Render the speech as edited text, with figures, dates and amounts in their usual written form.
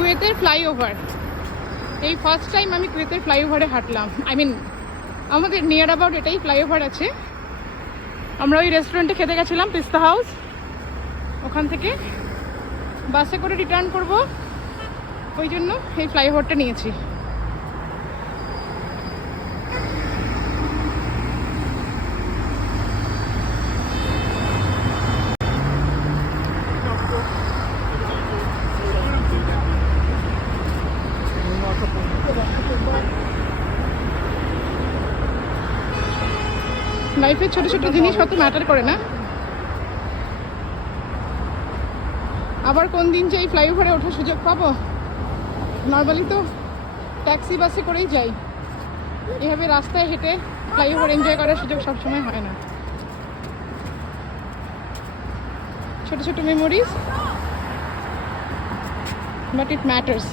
কুয়েতের ফ্লাইওভার, এই first time আমি কুয়েতের ফ্লাইওভারে হাঁটলাম। আমাদের নিয়ার অ্যাবাউট এটাই ফ্লাইওভার আছে। আমরা ওই রেস্টুরেন্টে খেতে গেছিলাম, পিস্তা হাউস, ওখান থেকে বাসে করে রিটার্ন করব, ওই জন্য এই ফ্লাইওভারটা নিয়েছি। লাইফের ছোট ছোট জিনিস কত ম্যাটার করে না। আবার কোন দিন যে এই ফ্লাইওভারে ওঠার সুযোগ পাবো। নর্মালি তো ট্যাক্সি বাসে করেই যাই, এভাবে রাস্তায় হেঁটে ফ্লাইওভার এনজয় করার সুযোগ সবসময় হয় না। ছোট ছোট মেমোরিজ, বাট ইট ম্যাটার্স।